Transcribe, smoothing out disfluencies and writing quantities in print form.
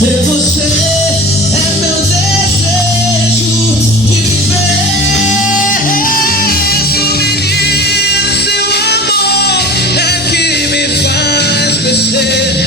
ter você é meu desejo de viver. Sou menino, seu amor é que me faz crescer.